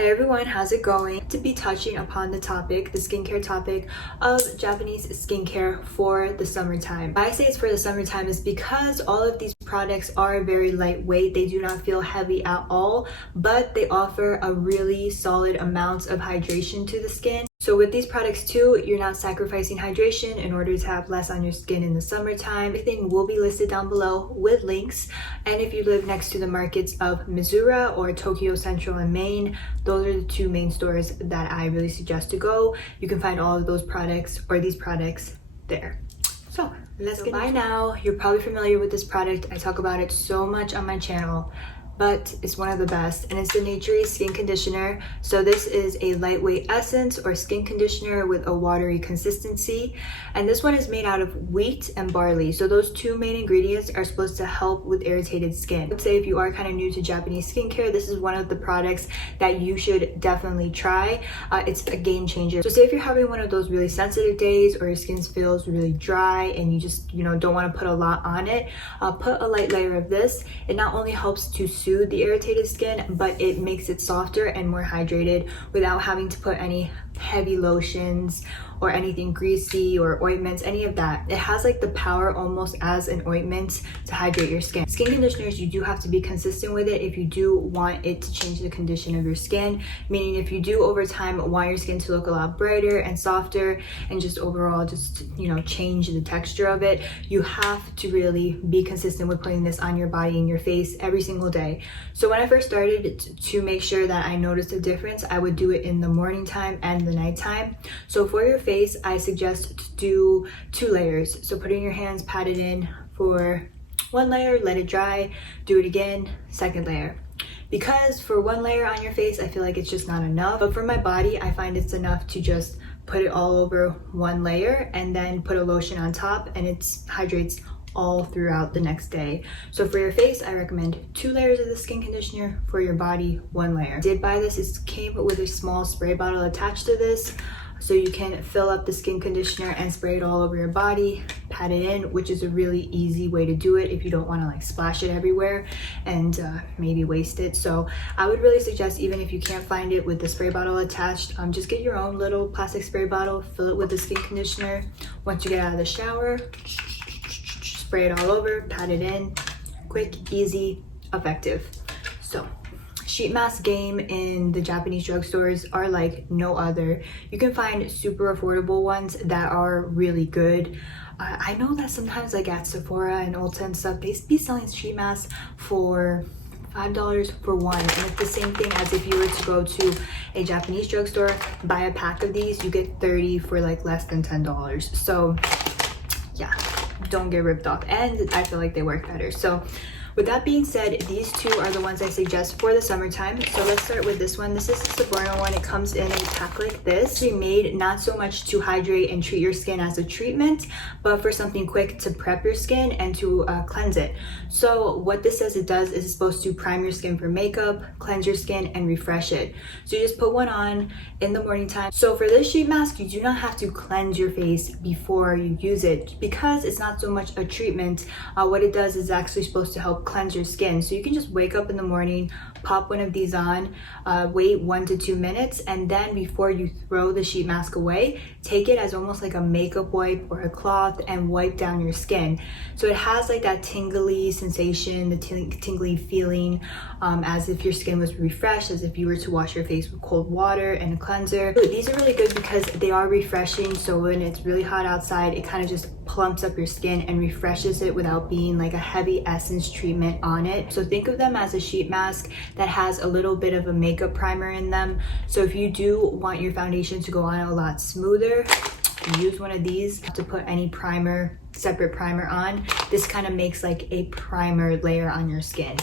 Hey everyone, how's it going? To be touching upon the skincare topic of Japanese skincare for the summertime. Why I say it's for the summertime is because all of these products are very lightweight. They do not feel heavy at all, but they offer a really solid amount of hydration to the skin. So with these products too, you're not sacrificing hydration in order to have less on your skin in the summertime. Everything will be listed down below with links. And if you live next to the markets of Missouri or Tokyo Central and Maine, those are the two main stores that I really suggest to go. You can find all of those products or these products there. So let's get by now. You're probably familiar with this product. I talk about it so much on my channel, but it's one of the best, and it's the Naturey skin conditioner. So this is a lightweight essence or skin conditioner with a watery consistency, and this one is made out of wheat and barley. So those two main ingredients are supposed to help with irritated skin. I would say if you are kind of new to Japanese skincare, this is one of the products that you should definitely try. It's a game changer. So say if you're having one of those really sensitive days or your skin feels really dry and you just don't want to put a lot on it, put a light layer of this. It not only helps to soothe the irritated skin, but it makes it softer and more hydrated without having to put any heavy lotions or anything greasy or ointments, any of that. It has like the power almost as an ointment to hydrate your skin. Skin conditioners, you do have to be consistent with it if you do want it to change the condition of your skin, meaning if you do over time want your skin to look a lot brighter and softer and just overall just change the texture of it, you have to really be consistent with putting this on your body and your face every single day. So when I first started, to make sure that I noticed a difference, I would do it in the morning time and the nighttime. So for your face, I suggest to do 2 layers. So put in your hands, pat it in for 1 layer, let it dry, do it again, 2nd layer. Because for 1 layer on your face, I feel like it's just not enough. But for my body, I find it's enough to just put it all over 1 layer and then put a lotion on top, and it hydrates all throughout the next day. So for your face, I recommend 2 layers of the skin conditioner. For your body, 1 layer. I did buy this. It came with a small spray bottle attached to this, so you can fill up the skin conditioner and spray it all over your body, pat it in, which is a really easy way to do it if you don't want to like splash it everywhere and maybe waste it. So I would really suggest, even if you can't find it with the spray bottle attached, just get your own little plastic spray bottle, fill it with the skin conditioner. Once you get out of the shower, spray it all over, pat it in. Quick, easy, effective. So sheet mask game in the Japanese drugstores are like no other. You can find super affordable ones that are really good. I know that sometimes like at Sephora and Ulta and stuff, they be selling sheet masks for $5 for one, and it's the same thing as if you were to go to a Japanese drugstore, buy a pack of these, you get 30 for like less than $10. So yeah, don't get ripped off, and I feel like they work better. So with that being said, these 2 are the ones I suggest for the summertime. So let's start with this one. This is the Saborino one. It comes in a pack like this. It's made not so much to hydrate and treat your skin as a treatment, but for something quick to prep your skin and to cleanse it. So what this says it does is it's supposed to prime your skin for makeup, cleanse your skin, and refresh it. So you just put one on in the morning time. So for this sheet mask, you do not have to cleanse your face before you use it because it's not so much a treatment. What it does is actually supposed to help cleanse your skin. So you can just wake up in the morning, pop one of these on, wait 1 to 2 minutes, and then before you throw the sheet mask away, take it as almost like a makeup wipe or a cloth and wipe down your skin. So it has like that tingly sensation, the tingly feeling, as if your skin was refreshed, as if you were to wash your face with cold water and a cleanser. These are really good because they are refreshing. So when it's really hot outside, it kind of just plumps up your skin and refreshes it without being like a heavy essence treatment on it. So think of them as a sheet mask that has a little bit of a makeup primer in them. So if you do want your foundation to go on a lot smoother, use one of these to put any separate primer on. This kind of makes like a primer layer on your skin,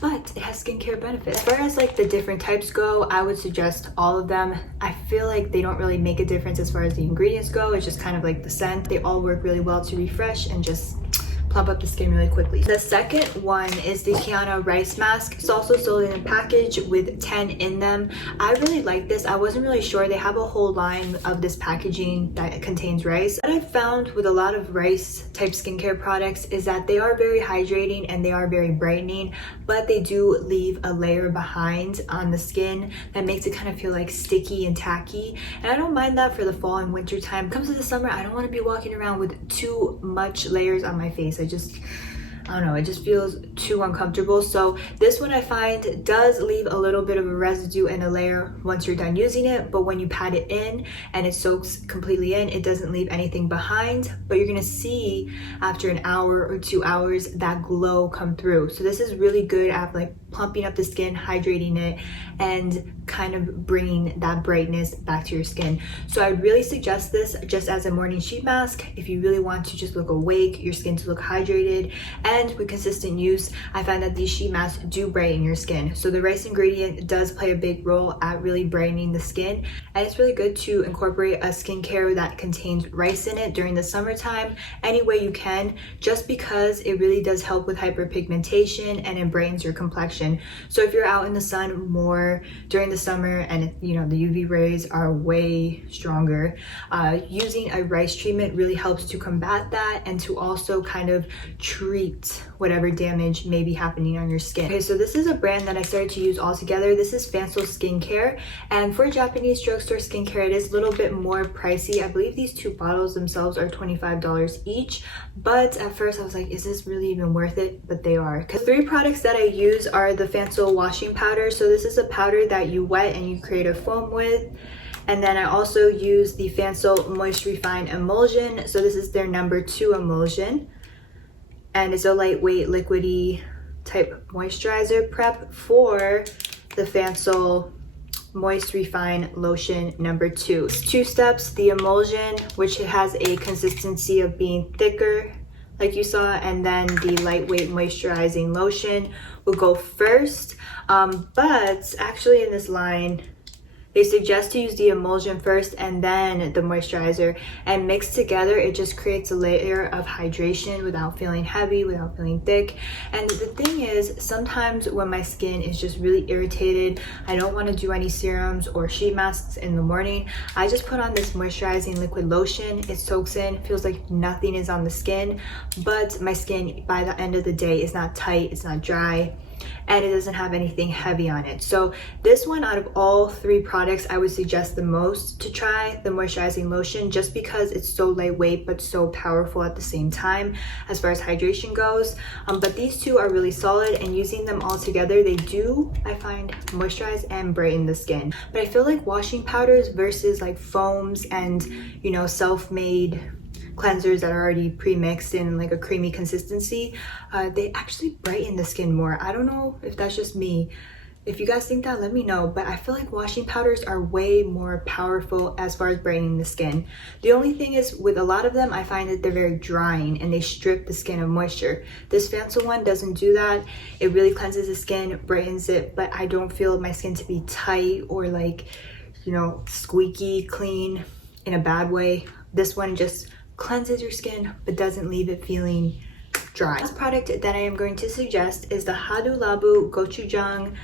but it has skincare benefits. As far as like the different types go, I would suggest all of them. I feel like they don't really make a difference as far as the ingredients go. It's just kind of like the scent. They all work really well to refresh and just plump up the skin really quickly. The second one is the Keana rice mask. It's also sold in a package with 10 in them. I really like this. I wasn't really sure. They have a whole line of this packaging that contains rice. What I've found with a lot of rice type skincare products is that they are very hydrating and they are very brightening, but they do leave a layer behind on the skin that makes it kind of feel like sticky and tacky. And I don't mind that for the fall and winter time. When it comes to the summer, I don't want to be walking around with too much layers on my face. I don't know, it just feels too uncomfortable. So this one I find does leave a little bit of a residue and a layer once you're done using it, but when you pat it in and it soaks completely in, it doesn't leave anything behind, but you're gonna see after an hour or 2 hours that glow come through. So this is really good at like plumping up the skin, hydrating it, and kind of bringing that brightness back to your skin. So I really suggest this just as a morning sheet mask if you really want to just look awake, your skin to look hydrated. And with consistent use, I find that these sheet masks do brighten your skin. So the rice ingredient does play a big role at really brightening the skin, and it's really good to incorporate a skincare that contains rice in it during the summertime any way you can, just because it really does help with hyperpigmentation and it brightens your complexion. So if you're out in the sun more during the summer and the UV rays are way stronger, using a rice treatment really helps to combat that and to also kind of treat whatever damage may be happening on your skin. Okay, so this is a brand that I started to use altogether. This is Fancl skincare, and for Japanese drugstore skincare, it is a little bit more pricey. I believe these 2 bottles themselves are $25 each, but at first I was like, is this really even worth it? But they are. Because 3 products that I use are the Fancl washing powder. So this is a powder that you wet and you create a foam with. And then I also use the Fancl Moist Refine Emulsion. So this is their number 2 emulsion. And it's a lightweight liquidy type moisturizer prep for the Fancl Moist Refine Lotion number 2. It's 2 steps: the emulsion, which has a consistency of being thicker like you saw, and then the lightweight moisturizing lotion will go first. But actually in this line, they suggest to use the emulsion first and then the moisturizer, and mixed together it just creates a layer of hydration without feeling heavy, without feeling thick. And the thing is, sometimes when my skin is just really irritated, I don't want to do any serums or sheet masks in the morning, I just put on this moisturizing liquid lotion. It soaks in, feels like nothing is on the skin, but my skin by the end of the day is not tight, it's not dry, and it doesn't have anything heavy on it. So this one, out of all 3 products, I would suggest the most to try the moisturizing lotion, just because it's so lightweight but so powerful at the same time as far as hydration goes. But these 2 are really solid, and using them all together, they do, I find, moisturize and brighten the skin. But I feel like washing powders versus like foams and self-made cleansers that are already pre-mixed in like a creamy consistency, they actually brighten the skin more. I don't know if that's just me. If you guys think that, let me know, but I feel like washing powders are way more powerful as far as brightening the skin. The only thing is, with a lot of them, I find that they're very drying and they strip the skin of moisture. This Fancl one doesn't do that. It really cleanses the skin, brightens it, but I don't feel my skin to be tight or like, squeaky clean in a bad way. This one just cleanses your skin but doesn't leave it feeling dry. The last product that I am going to suggest is the Hada Labo Gokujyun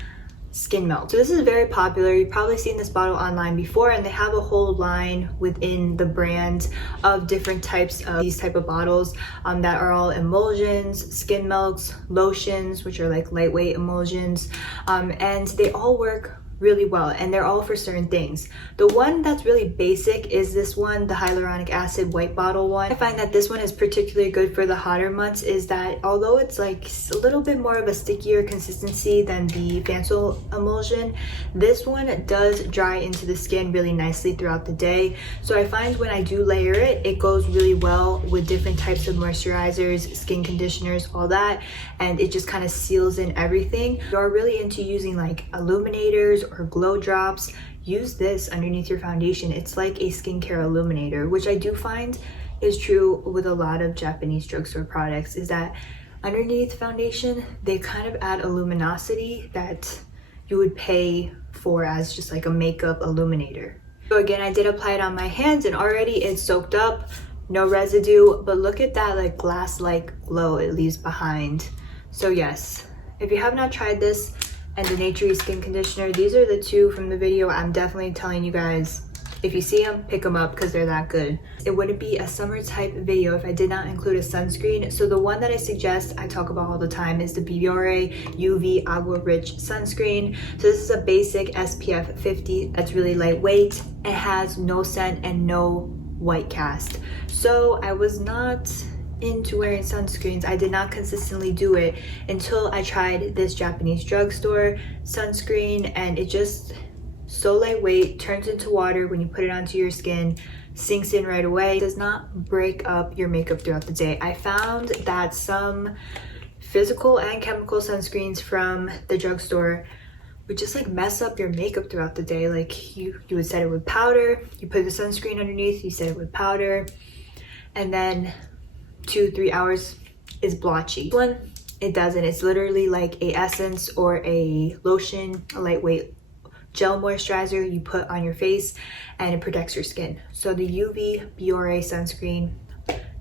Skin Melt. So this is very popular. You've probably seen this bottle online before, and they have a whole line within the brand of different types of these type of bottles that are all emulsions, skin melts, lotions, which are like lightweight emulsions, and they all work really well, and they're all for certain things. The one that's really basic is this one, the hyaluronic acid white bottle one. I find that this one is particularly good for the hotter months, is that although it's like a little bit more of a stickier consistency than the Fancl emulsion, this one does dry into the skin really nicely throughout the day. So I find when I do layer it, it goes really well with different types of moisturizers, skin conditioners, all that, and it just kind of seals in everything. If you're really into using like illuminators or glow drops, use this underneath your foundation. It's like a skincare illuminator, which I do find is true with a lot of Japanese drugstore products, is that underneath foundation, they kind of add a luminosity that you would pay for as just like a makeup illuminator. So again, I did apply it on my hands and already it's soaked up. no residue, but look at that like glass-like glow it leaves behind. So yes, if you have not tried this and the Naturey skin conditioner, these are the two from the video. I'm definitely telling you guys, if you see them, pick them up because they're that good. It wouldn't be a summer type video if I did not include a sunscreen. So the one that I suggest, I talk about all the time, is the Biore UV Agua Rich Sunscreen. So this is a basic SPF 50 that's really lightweight. It has no scent and no white cast. So I was not into wearing sunscreens. I did not consistently do it until I tried this Japanese drugstore sunscreen, and it just so lightweight, turns into water when you put it onto your skin, sinks in right away, does not break up your makeup throughout the day. I found that some physical and chemical sunscreens from the drugstore would just like mess up your makeup throughout the day. Like you would set it with powder, you put the sunscreen underneath, you set it with powder, and then 2-3 hours is blotchy. This one, it doesn't. It's literally like a essence or a lotion, a lightweight gel moisturizer you put on your face, and it protects your skin. So the UV Biore sunscreen,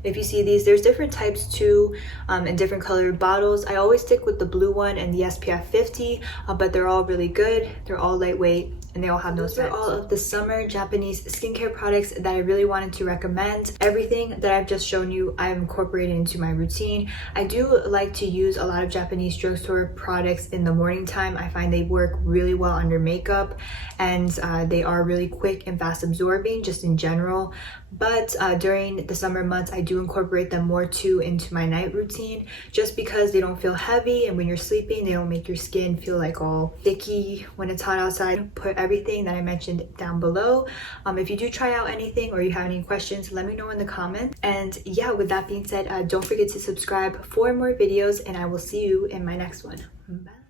if you see these, there's different types too, and different colored bottles. I always stick with the blue one and the SPF 50, but they're all really good. They're all lightweight and they all have no scent. Those are all of the summer Japanese skincare products that I really wanted to recommend. Everything that I've just shown you, I've incorporated into my routine. I do like to use a lot of Japanese drugstore products in the morning time. I find they work really well under makeup, and they are really quick and fast absorbing just in general. But during the summer months, I do incorporate them more too into my night routine, just because they don't feel heavy, and when you're sleeping, they don't make your skin feel like all sticky when it's hot outside. Put everything that I mentioned down below. If you do try out anything or you have any questions, let me know in the comments. And yeah, with that being said, don't forget to subscribe for more videos, and I will see you in my next one. Bye.